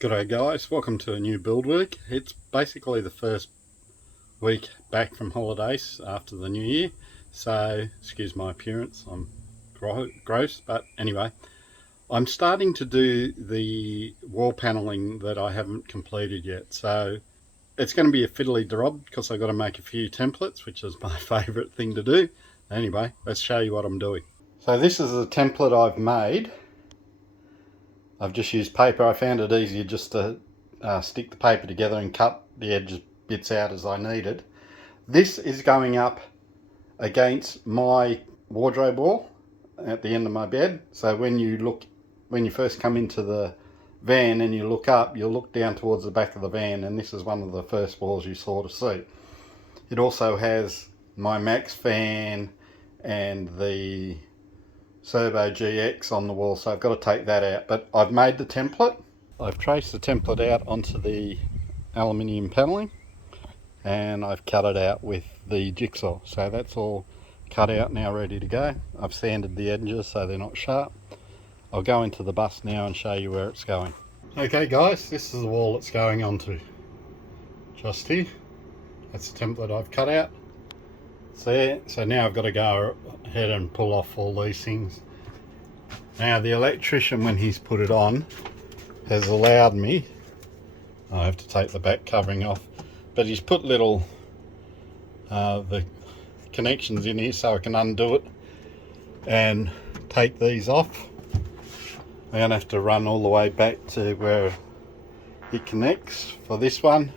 G'day guys, welcome to a new build week. It's basically the first week back from holidays after the new year, so excuse my appearance, I'm gross, but anyway, I'm starting to do the wall panelling that I haven't completed yet, so it's going to be a fiddly job because I've got to make a few templates, which is my favourite thing to do. Anyway, let's show you what I'm doing. So this is the template I've made. I've just used paper. I found it easier just to stick the paper together and cut the edge bits out as I needed. This is going up against my wardrobe wall at the end of my bed. So when you first come into the van and you look up, you'll look down towards the back of the van, and this is one of the first walls you sort of see. It also has my Max fan and the Turbo GX on the wall, so I've got to take that out, but I've made the template. I've traced the template out onto the aluminium panelling and I've cut it out with the jigsaw, so that's all cut out now, ready to go. I've sanded the edges so they're not sharp. I'll go into the bus now and show you where it's going. Okay guys, this is the wall it's going onto, just here. That's the template I've cut out. It's there, so now I've got to go ahead and pull off all these things. Now the electrician, when he's put it on, has allowed me, I have to take the back covering off, but he's put little the connections in here so I can undo it and take these off. I'm going to have to run all the way back to where it connects for this one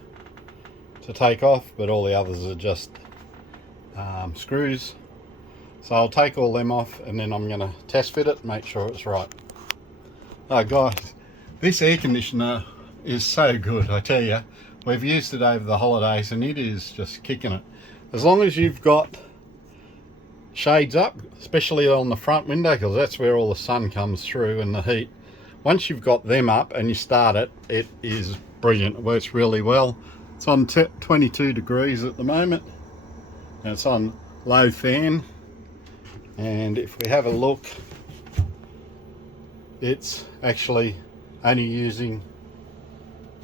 to take off, but all the others are just screws. So I'll take all them off and then I'm going to test fit it, make sure it's right. Oh guys, this air conditioner is so good, I tell you. We've used it over the holidays and it is just kicking it. As long as you've got shades up, especially on the front window, because that's where all the sun comes through and the heat. Once you've got them up and you start it, it is brilliant. It works really well. It's on 22 degrees at the moment. And it's on low fan. And if we have a look, it's actually only using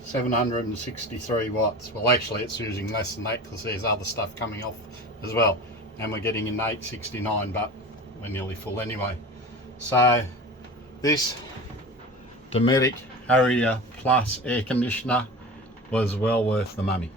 763 watts. Well, actually it's using less than that because there's other stuff coming off as well. And we're getting an 869, but we're nearly full anyway. So this Dometic Harrier Plus air conditioner was well worth the money.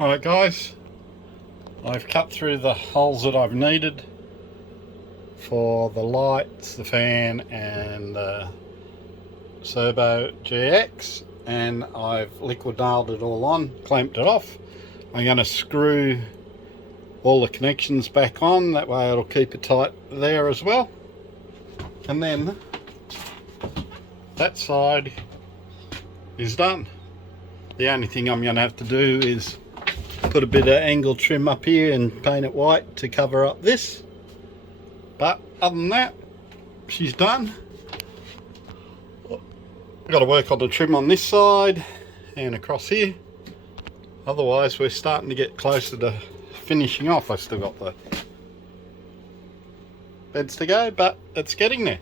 Alright guys, I've cut through the holes that I've needed for the lights, the fan and the Turbo GX, and I've liquid nailed it all on, clamped it off. I'm going to screw all the connections back on, that way it'll keep it tight there as well. And then that side is done. The only thing I'm going to have to do is put a bit of angle trim up here and paint it white to cover up this, but other than that, she's done. I've got to work on the trim on this side and across here, otherwise we're starting to get closer to finishing off. I've still got the beds to go, but it's getting there.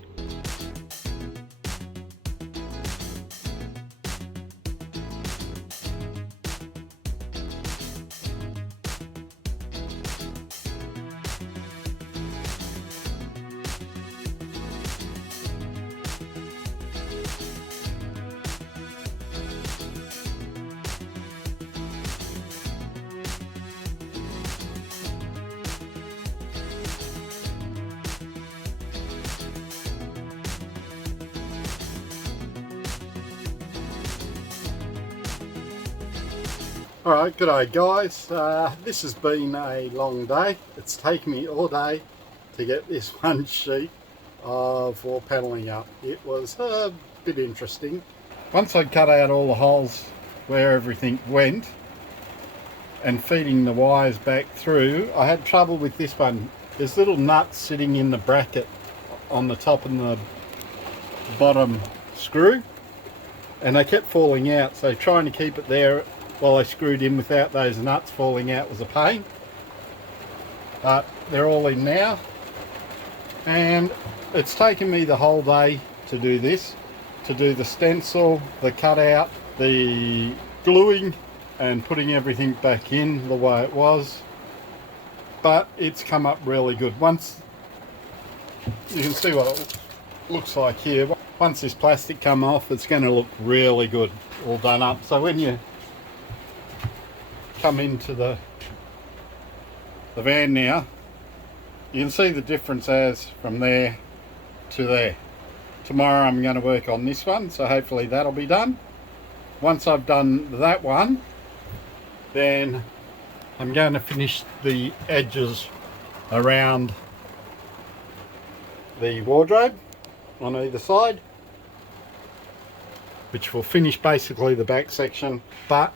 Alright, g'day guys. This has been a long day. It's taken me all day to get this one sheet of wall panelling up. It was a bit interesting. Once I'd cut out all the holes where everything went and feeding the wires back through, I had trouble with this one. There's little nuts sitting in the bracket on the top and the bottom screw, and they kept falling out, so trying to keep it there while I screwed in without those nuts falling out was a pain. But they're all in now, and it's taken me the whole day to do this, to do the stencil, the cutout, the gluing and putting everything back in the way it was. But it's come up really good. Once you can see what it looks like here, once this plastic come off, it's going to look really good all done up. So when you come into the van now, you can see the difference as from there to there. Tomorrow I'm going to work on this one, so hopefully that'll be done. Once I've done that one, then I'm going to finish the edges around the wardrobe on either side, which will finish basically the back section, but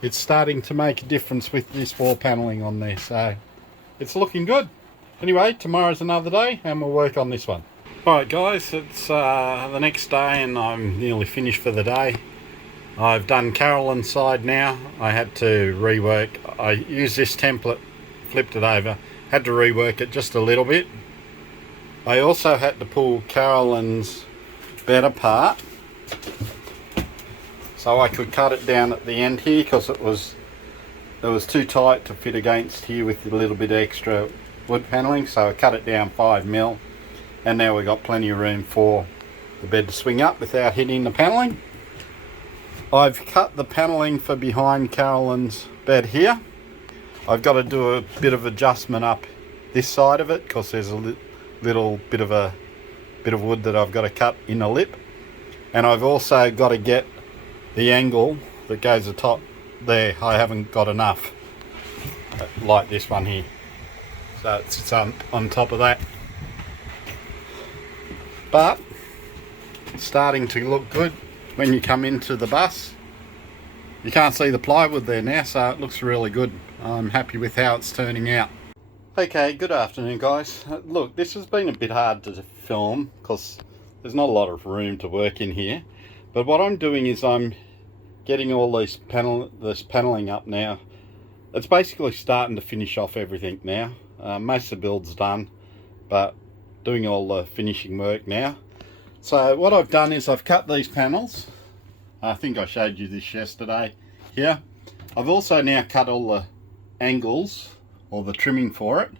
it's starting to make a difference with this wall panelling on there, so it's looking good. Anyway, tomorrow's another day and we'll work on this one. Alright guys, it's the next day and I'm nearly finished for the day. I've done Carolyn's side now. I had to rework. I used this template, flipped it over, had to rework it just a little bit. I also had to pull Carolyn's bed apart so I could cut it down at the end here, because it was too tight to fit against here with a little bit extra wood panelling, so I cut it down 5mm, and now we've got plenty of room for the bed to swing up without hitting the panelling. I've cut the panelling for behind Carolyn's bed here. I've got to do a bit of adjustment up this side of it because there's a little bit of wood that I've got to cut in the lip, and I've also got to get the angle that goes atop there. I haven't got enough, like this one here, so it's on top of that, but it's starting to look good. When you come into the bus, you can't see the plywood there now, so it looks really good. I'm happy with how it's turning out. Okay, good afternoon guys. Look, this has been a bit hard to film because there's not a lot of room to work in here, but what I'm doing is I'm getting all this panelling up now. It's basically starting to finish off everything now. Most of the build's done, but doing all the finishing work now. So what I've done is I've cut these panels. I think I showed you this yesterday here. I've also now cut all the angles or the trimming for it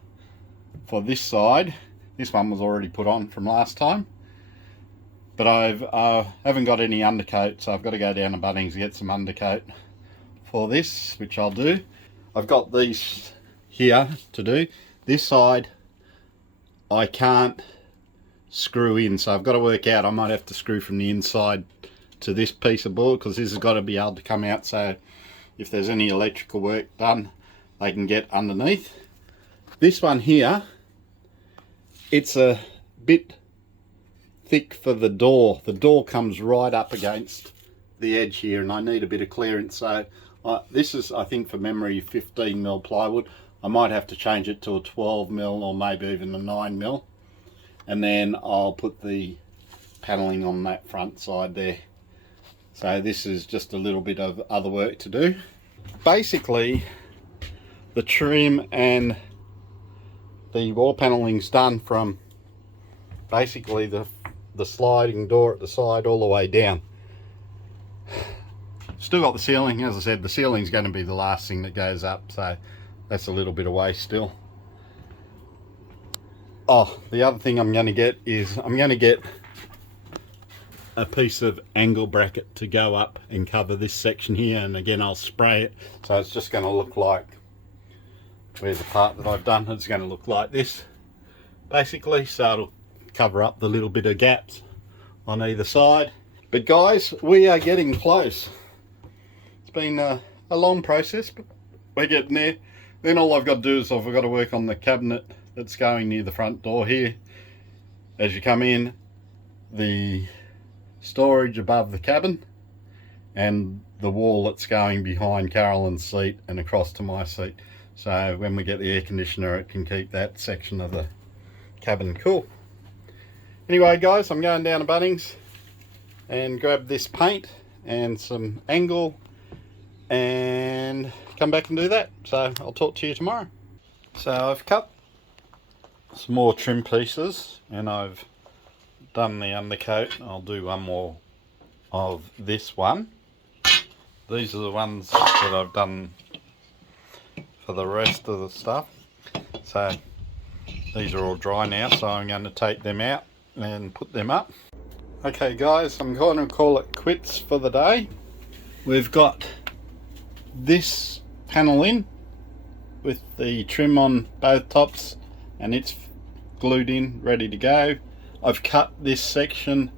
for this side. This one was already put on from last time, but I haven't got any undercoat, so I've got to go down to Bunnings to get some undercoat for this, which I'll do. I've got these here to do. This side I can't screw in, so I've got to work out, I might have to screw from the inside to this piece of board, because this has got to be able to come out, so if there's any electrical work done they can get underneath. This one here, it's a bit thick for the door. The door comes right up against the edge here and I need a bit of clearance, so this is, I think, for memory, 15mm plywood. I might have to change it to a 12mm or maybe even a 9mm, and then I'll put the panelling on that front side there. So this is just a little bit of other work to do. Basically the trim and the wall panelling's done, from basically the sliding door at the side all the way down. Still got the ceiling. As I said, the ceiling's going to be the last thing that goes up, so that's a little bit away still. Oh, the other thing I'm going to get is I'm going to get a piece of angle bracket to go up and cover this section here, and again I'll spray it, so it's just going to look like, where's the part that I've done, it's going to look like this basically, so it'll cover up the little bit of gaps on either side. But guys, we are getting close. It's been a long process, but we're getting there. Then all I've got to do is I've got to work on the cabinet that's going near the front door here. As you come in, the storage above the cabin, and the wall that's going behind Carolyn's seat and across to my seat. So when we get the air conditioner, it can keep that section of the cabin cool. Anyway guys, I'm going down to Bunnings and grab this paint and some angle and come back and do that. So I'll talk to you tomorrow. So I've cut some more trim pieces and I've done the undercoat. I'll do one more of this one. These are the ones that I've done for the rest of the stuff. So these are all dry now, so I'm going to take them out and put them up. Okay guys, I'm going to call it quits for the day. We've got this panel in with the trim on both tops and it's glued in, ready to go. I've cut this section,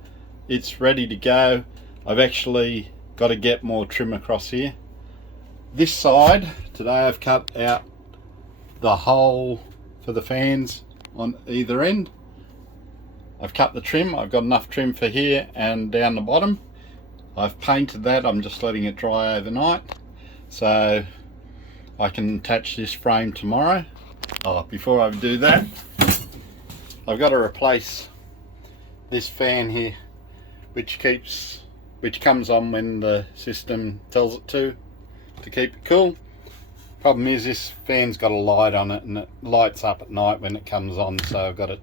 it's ready to go. I've actually got to get more trim across here. This side, today I've cut out the hole for the fans on either end. I've cut the trim, I've got enough trim for here and down the bottom. I've painted that, I'm just letting it dry overnight. So I can attach this frame tomorrow. Oh, before I do that, I've got to replace this fan here, which comes on when the system tells it to keep it cool. Problem is this fan's got a light on it and it lights up at night when it comes on, so I've got to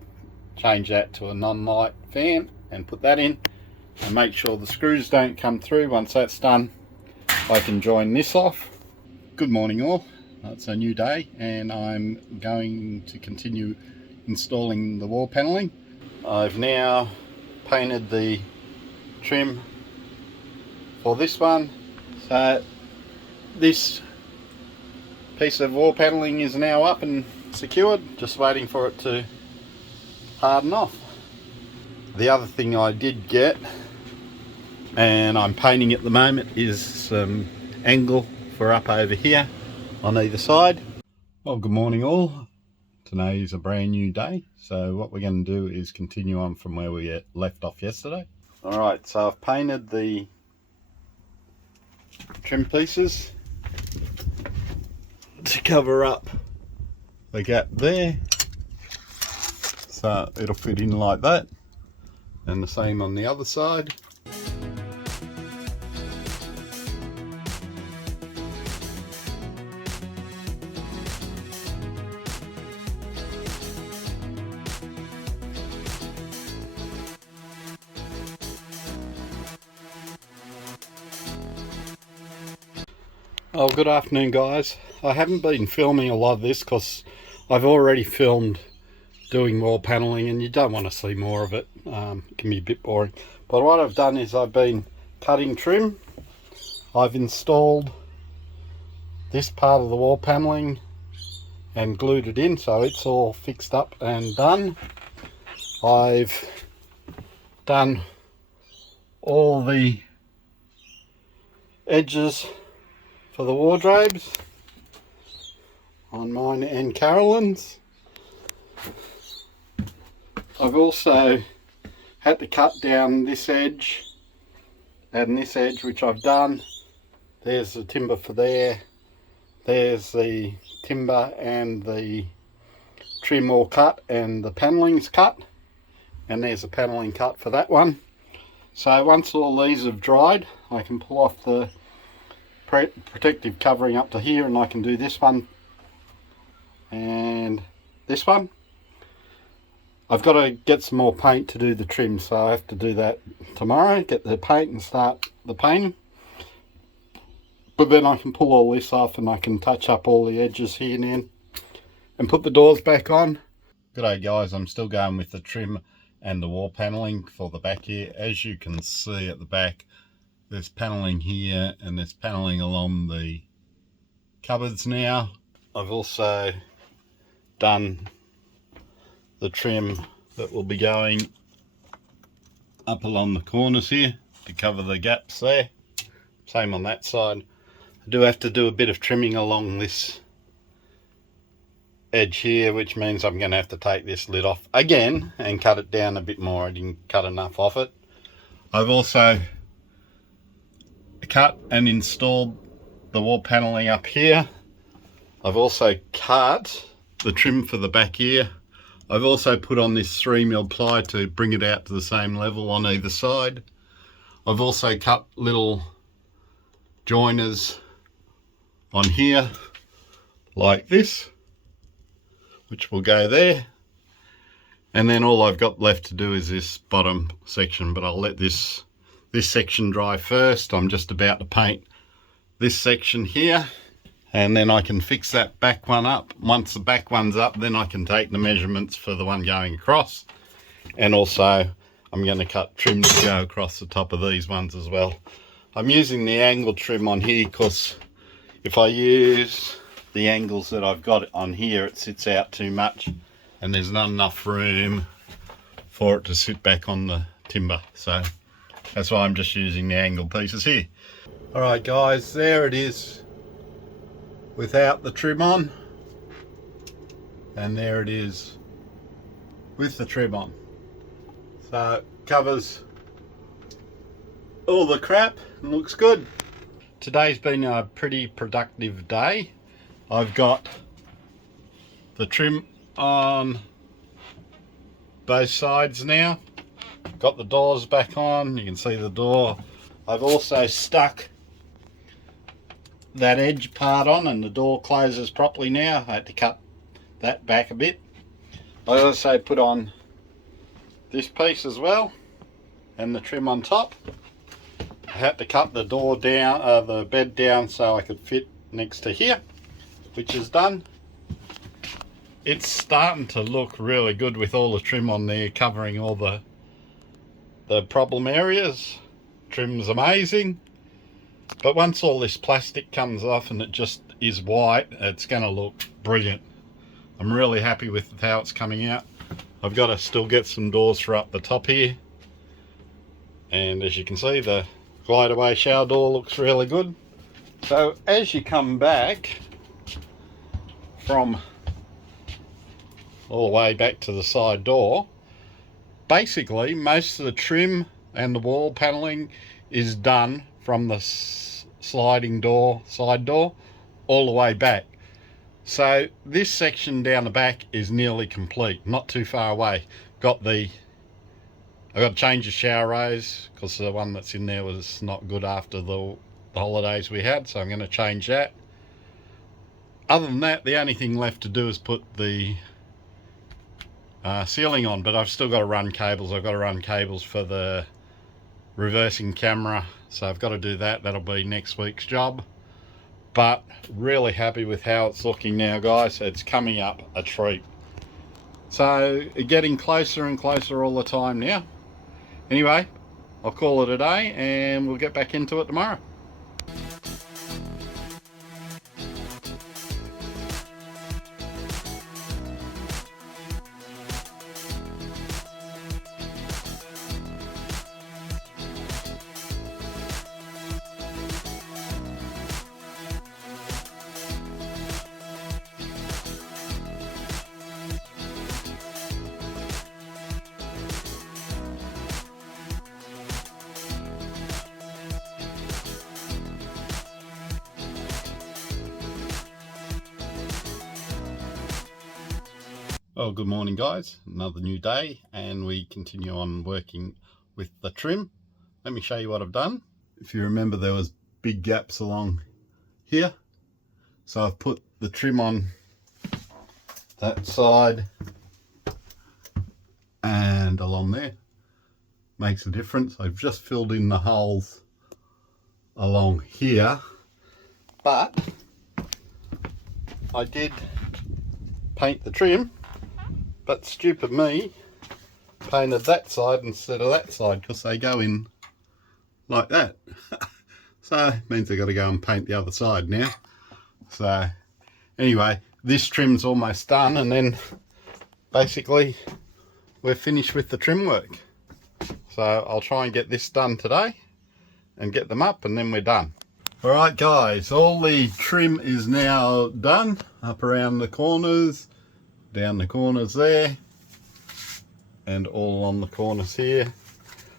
change that to a non-light fan and put that in and make sure the screws don't come through. Once that's done, I can join this off. Good morning all, it's a new day and I'm going to continue installing the wall paneling. I've now painted the trim for this one, so this piece of wall paneling is now up and secured, just waiting for it to harden off. The other thing I did get, and I'm painting at the moment, is some angle for up over here on either side. Well, good morning all. Today is a brand new day, so what we're going to do is continue on from where we left off yesterday. Alright, so I've painted the trim pieces to cover up the gap there, so it'll fit in like that, and the same on the other side. Oh, good afternoon guys. I haven't been filming a lot of this because I've already filmed doing wall paneling and you don't want to see more of it. It can be a bit boring. But what I've done is I've been cutting trim. I've installed this part of the wall paneling and glued it in, so it's all fixed up and done. I've done all the edges for the wardrobes on mine and Carolyn's. I've also had to cut down this edge and this edge, which I've done. There's the timber for there, there's the timber and the trim all cut and the panelling's cut, and there's a panelling cut for that one. So once all these have dried, I can pull off the protective covering up to here and I can do this one and this one. I've got to get some more paint to do the trim, so I have to do that tomorrow, get the paint and start the painting. But then I can pull all this off and I can touch up all the edges here now and put the doors back on. G'day guys, I'm still going with the trim and the wall paneling for the back here. As you can see at the back, there's paneling here and there's paneling along the cupboards now. I've also done the trim that will be going up along the corners here to cover the gaps there. Same on that side. I do have to do a bit of trimming along this edge here, which means I'm going to have to take this lid off again and cut it down a bit more. I didn't cut enough off it. I've also cut and installed the wall paneling up here. I've also cut the trim for the back here. I've also put on this 3mm ply to bring it out to the same level on either side. I've also cut little joiners on here like this, which will go there, and then all I've got left to do is this bottom section, but I'll let this section dry first. I'm just about to paint this section here, and then I can fix that back one up. Once the back one's up, then I can take the measurements for the one going across, and also I'm going to cut trim to go across the top of these ones as well. I'm using the angle trim on here because if I use the angles that I've got on here, it sits out too much and there's not enough room for it to sit back on the timber. So that's why I'm just using the angle pieces here. Alright guys, there it is without the trim on, and there it is with the trim on. So it covers all the crap and looks good. Today's been a pretty productive day. I've got the trim on both sides now. Got the doors back on, you can see the door. I've also stuck that edge part on and the door closes properly now. I had to cut that back a bit. I also put on this piece as well and the trim on top. I had to cut the door down, the bed down so I could fit next to here, which is done. It's starting to look really good with all the trim on there covering all the problem areas. Trim's amazing, but once all this plastic comes off and it just is white, it's going to look brilliant. I'm really happy with how it's coming out. I've got to still get some doors for up the top here, and as you can see, the glide away shower door looks really good. So as you come back from all the way back to the side door, basically most of the trim and the wall paneling is done from the sliding door, side door, all the way back. So this section down the back is nearly complete, not too far away. I've got to change the shower hose because the one that's in there was not good after the holidays we had, so I'm going to change that. Other than that, the only thing left to do is put the ceiling on, but I've still got to run cables. I've got to run cables for the reversing camera, so I've got to do that. That'll be next week's job. But really happy with how it's looking now, guys. It's coming up a treat. So getting closer and closer all the time now. Anyway, I'll call it a day and we'll get back into it tomorrow. Well, good morning guys, another new day and we continue on working with the trim. Let me show you what I've done. If you remember, there was big gaps along here, so I've put the trim on that side and along there. Makes a difference. I've just filled in the holes along here, but I did paint the trim, but stupid me painted that side instead of that side because they go in like that. So it means I've got to go and paint the other side now. So anyway, this trim's almost done, and then basically we're finished with the trim work. So I'll try and get this done today and get them up, and then we're done. Alright guys, all the trim is now done, up around the corners, down the corners there, and all on the corners here.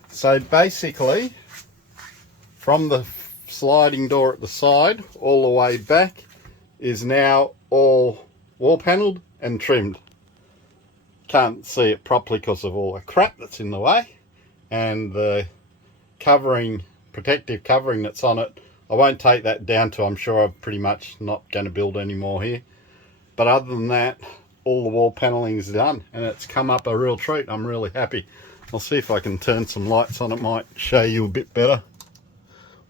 So basically, from the sliding door at the side all the way back is now all wall panelled and trimmed. Can't see it properly because of all the crap that's in the way, and the covering, protective covering that's on it, I won't take that down till I'm sure I'm pretty much not going to build any more here. But other than that, all the wall paneling is done and it's come up a real treat. I'm really happy. I'll see if I can turn some lights on. It might show you a bit better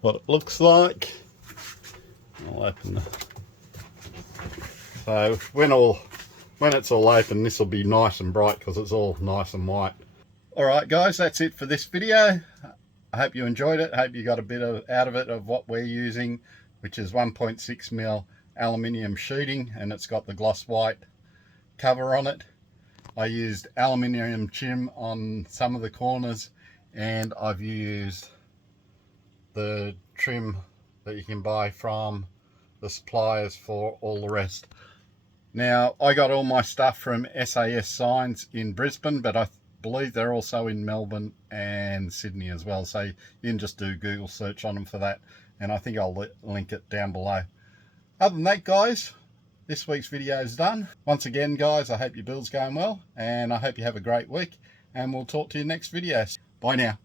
what it looks like. I'll open the... So when it's all open, this will be nice and bright because it's all nice and white. Alright guys, that's it for this video. I hope you enjoyed it. I hope you got a bit out of it of what we're using, which is 1.6mm aluminium sheeting, and it's got the gloss white cover on it. I used aluminium trim on some of the corners, and I've used the trim that you can buy from the suppliers for all the rest. Now, I got all my stuff from SAS Signs in Brisbane, but I believe they're also in Melbourne and Sydney as well, so you can just do Google search on them for that, and I think I'll link it down below. Other than that guys, this week's video is done. Once again guys, I hope your build's going well, and I hope you have a great week, and we'll talk to you next video. Bye now.